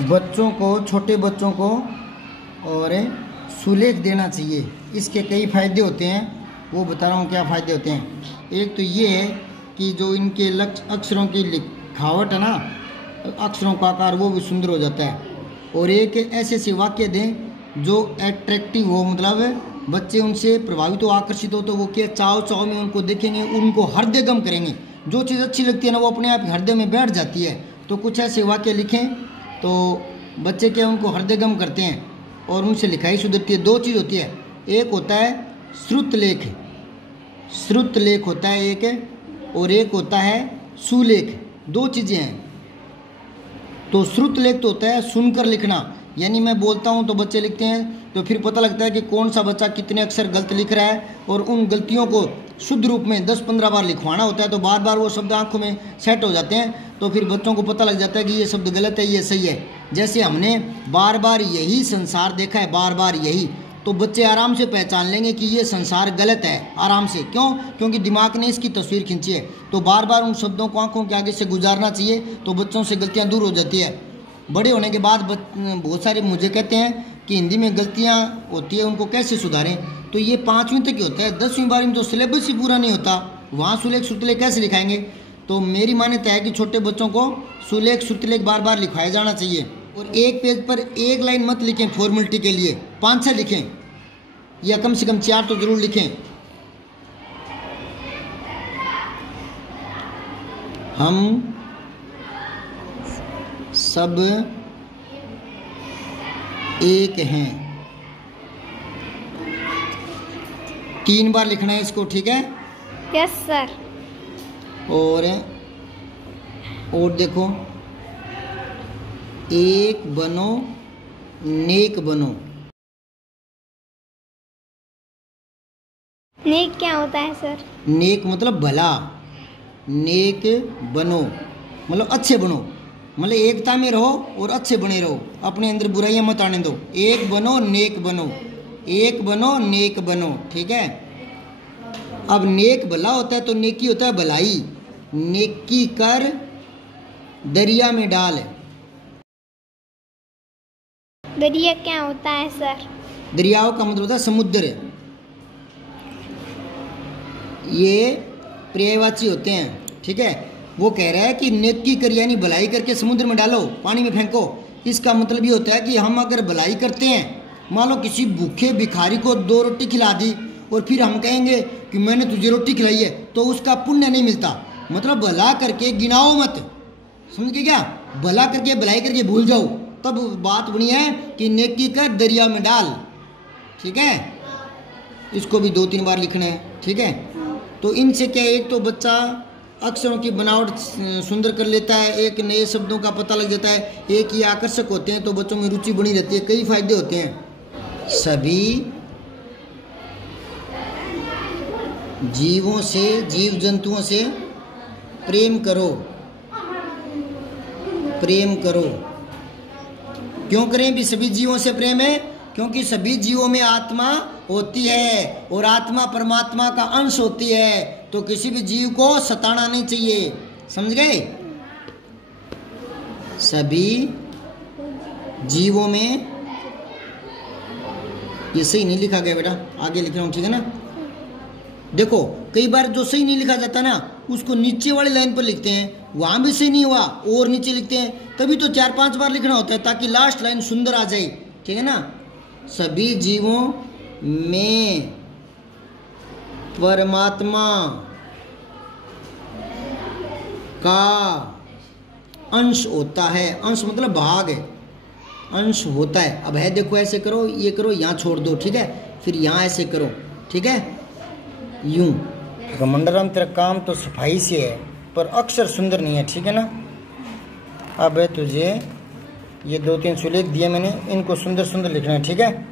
बच्चों को, छोटे बच्चों को और सुलेख देना चाहिए। इसके कई फ़ायदे होते हैं, वो बता रहा हूँ क्या फ़ायदे होते हैं। एक तो ये है कि जो इनके अक्षरों की लिखावट है ना, अक्षरों का आकार वो भी सुंदर हो जाता है। और एक ऐसे ऐसे वाक्य दें जो एट्रैक्टिव हो, मतलब बच्चे उनसे प्रभावित हो, आकर्षित हो, तो वो क्या चाव चाव में उनको देखेंगे, उनको हृदयगम करेंगे। जो चीज़ अच्छी लगती है ना वो अपने आप हृदय में बैठ जाती है। तो कुछ ऐसे वाक्य लिखें तो बच्चे क्या उनको हृदयगम करते हैं और उनसे लिखाई सुधरती है। दो चीज़ होती है, एक होता है श्रुत लेख, श्रुत लेख होता है एक, और एक होता है सुलेख। दो चीज़ें हैं। तो श्रुत लेख तो होता है सुनकर लिखना, यानी मैं बोलता हूँ तो बच्चे लिखते हैं, तो फिर पता लगता है कि कौन सा बच्चा कितने अक्षर गलत लिख रहा है, और उन गलतियों को शुद्ध रूप में 10-15 बार लिखवाना होता है। तो बार बार वो शब्द आंखों में सेट हो जाते हैं, तो फिर बच्चों को पता लग जाता है कि ये शब्द गलत है, ये सही है। जैसे हमने बार बार यही संसार देखा है, बार बार यही, तो बच्चे आराम से पहचान लेंगे कि ये संसार गलत है, आराम से। क्यों? क्योंकि दिमाग ने इसकी तस्वीर खींची है। तो बार बार उन शब्दों को आंखों के आगे से गुजारना चाहिए, तो बच्चों से गलतियाँ दूर हो जाती है। बड़े होने के बाद बहुत सारे मुझे कहते हैं कि हिंदी में गलतियाँ होती है, उनको कैसे सुधारें। तो ये 5वीं तक ही होता है, 10वीं 12वीं में तो सिलेबस ही पूरा नहीं होता, वहाँ सुलेख श्रुतलेख कैसे लिखाएंगे। तो मेरी मान्यता है कि छोटे बच्चों को सुलेख श्रुतलेख बार बार लिखवाया जाना चाहिए। और एक पेज पर एक लाइन मत लिखें फॉर्मेलिटी के लिए, 5-6 लिखें, या कम से कम 4 तो जरूर लिखें। हम सब एक हैं, 3 बार लिखना है इसको, ठीक है? Yes sir. और देखो, एक बनो नेक बनो। नेक क्या होता है सर? नेक मतलब भला, नेक बनो मतलब अच्छे बनो, मतलब एकता में रहो और अच्छे बने रहो, अपने अंदर बुराइयां मत आने दो। एक बनो नेक बनो, एक बनो नेक बनो, ठीक है? अब नेक भला होता है तो नेकी होता है भलाई। नेकी कर दरिया में डाल। दरिया क्या होता है सर? दरियाओं का मतलब होता है समुद्र। ये पर्यायवाची होते हैं, ठीक है? वो कह रहा है कि नेकी कर यानी भलाई करके समुद्र में डालो, पानी में फेंको। इसका मतलब ये होता है कि हम अगर भलाई करते हैं, मान लो किसी भूखे भिखारी को 2 रोटी खिला दी और फिर हम कहेंगे कि मैंने तुझे रोटी खिलाई है, तो उसका पुण्य नहीं मिलता। मतलब भला करके गिनाओ मत, समझ गए क्या? भला करके भलाई करके भूल जाओ, तब बात बनी है कि नेकी कर दरिया में डाल, ठीक है? इसको भी 2-3 बार लिखना है, ठीक है? तो इनसे क्या, एक तो बच्चा अक्षरों की बनावट सुंदर कर लेता है, एक नए शब्दों का पता लग जाता है, एक ही आकर्षक होते हैं, तो बच्चों में रुचि बनी रहती है। कई फायदे होते हैं। सभी जीवों से, जीव जंतुओं से प्रेम करो, प्रेम करो। क्यों करें भी? सभी जीवों से प्रेम है क्योंकि सभी जीवों में आत्मा होती है और आत्मा परमात्मा का अंश होती है, तो किसी भी जीव को सताना नहीं चाहिए, समझ गए? सभी जीवों में, ये सही नहीं लिखा गया बेटा, आगे लिख रहा हूं, ठीक है ना? देखो कई बार जो सही नहीं लिखा जाता ना, उसको नीचे वाली लाइन पर लिखते हैं, वहां भी सही नहीं हुआ और नीचे लिखते हैं, तभी तो 4-5 बार लिखना होता है ताकि लास्ट लाइन सुंदर आ जाए, ठीक है ना? सभी जीवों में परमात्मा का अंश होता है। अंश मतलब भाग है, अंश होता है। अब है देखो, ऐसे करो, ये करो, यहाँ छोड़ दो, ठीक है? फिर यहाँ ऐसे करो, ठीक है? यूं। कमंडलम तेरा काम तो सफाई से है पर अक्षर सुंदर नहीं है, ठीक है ना? अब है तुझे ये 2-3 सुलेख दिए मैंने, इनको सुंदर सुंदर लिखना है, ठीक है?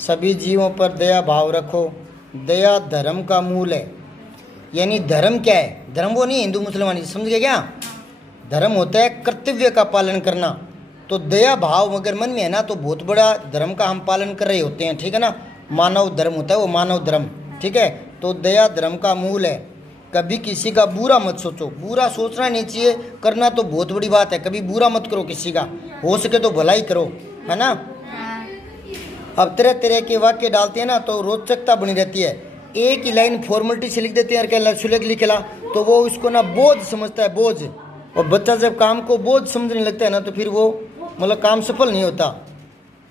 सभी जीवों पर दया भाव रखो। दया धर्म का मूल है। यानी धर्म क्या है? धर्म वो नहीं हिंदू मुसलमान, समझ गए क्या? धर्म होता है कर्तव्य का पालन करना। तो दया भाव अगर मन में है ना, तो बहुत बड़ा धर्म का हम पालन कर रहे होते हैं, ठीक है ना? मानव धर्म होता है वो, मानव धर्म, ठीक है? तो दया धर्म का मूल है। कभी किसी का बुरा मत सोचो। बुरा सोचना नहीं चाहिए, करना तो बहुत बड़ी बात है। कभी बुरा मत करो किसी का, हो सके तो भलाई करो, है ना। अब तरह तरह के वाक्य डालते हैं ना तो रोचकता बनी रहती है। एक ही लाइन फॉर्मेलिटी से लिख देते हैं, क्या सुलेख लिखेला, तो वो उसको ना बोझ समझता है, बोझ। और बच्चा जब काम को बोझ समझने लगता है ना तो फिर वो मतलब काम सफल नहीं होता।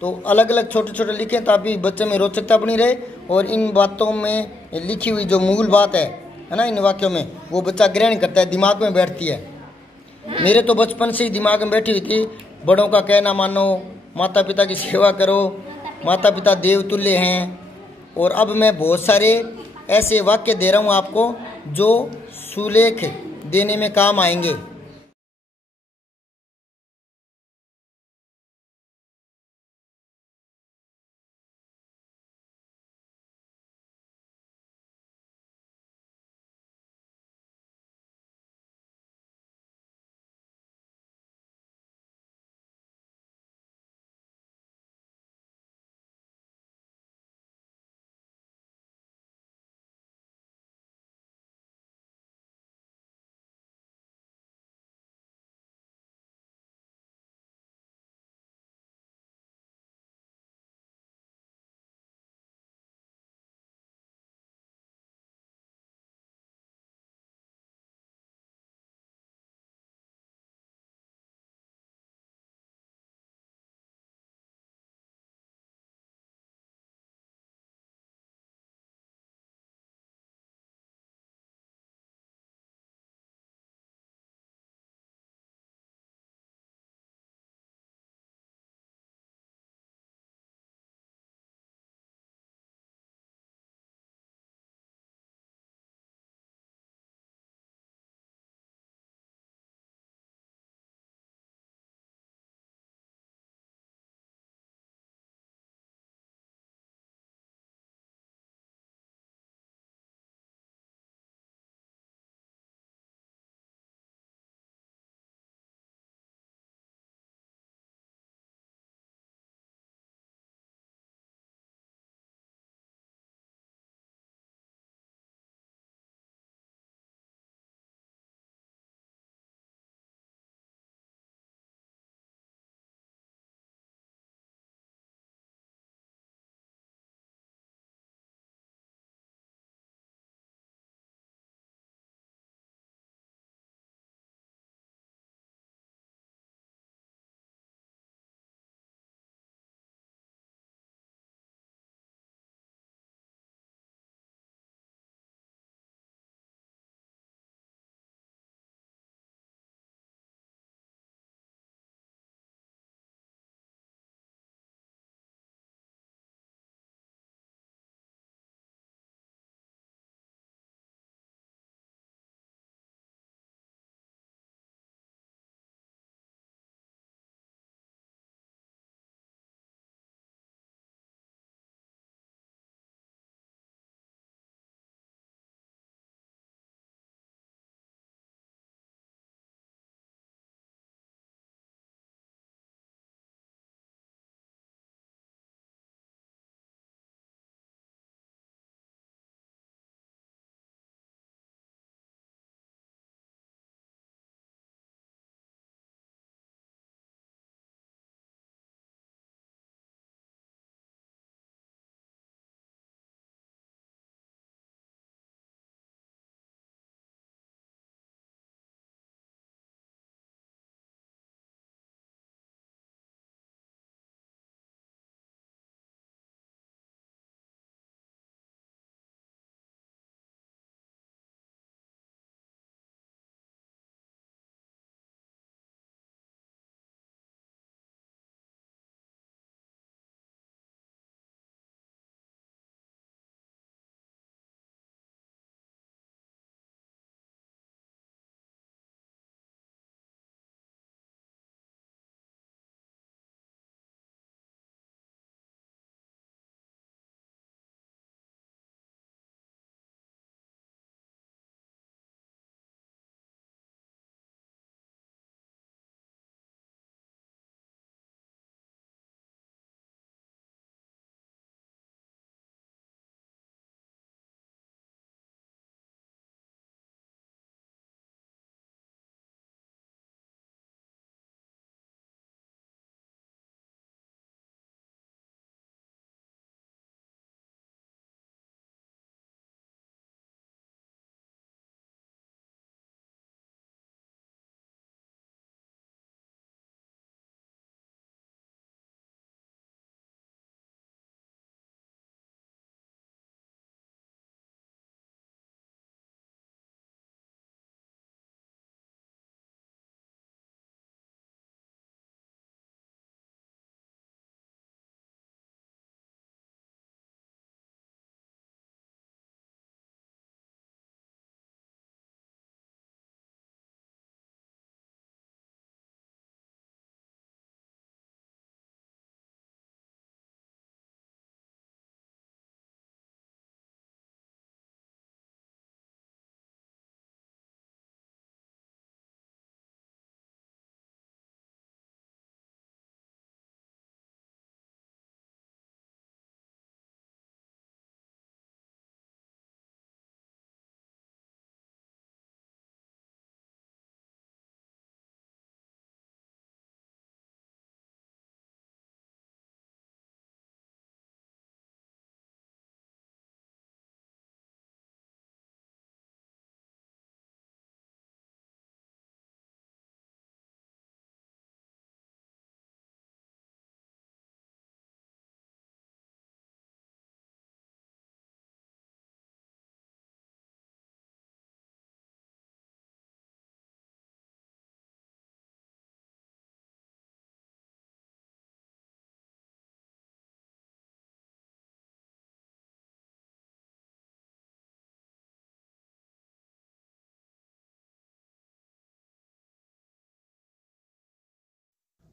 तो अलग अलग छोटे छोटे लिखें ताकि बच्चे में रोचकता बनी रहे, और इन बातों में लिखी हुई जो मूल बात है ना, इन वाक्यों में, वो बच्चा ग्रहण करता है, दिमाग में बैठती है। मेरे तो बचपन से ही दिमाग में बैठी हुई थी, बड़ों का कहना मानो, माता पिता की सेवा करो, माता पिता देवतुल्य हैं। और अब मैं बहुत सारे ऐसे वाक्य दे रहा हूँ आपको जो सुलेख देने में काम आएंगे।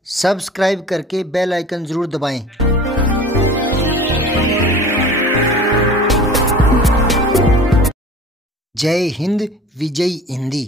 सब्सक्राइब करके बेल आइकन ज़रूर दबाएं। जय हिंद, विजय हिंदी।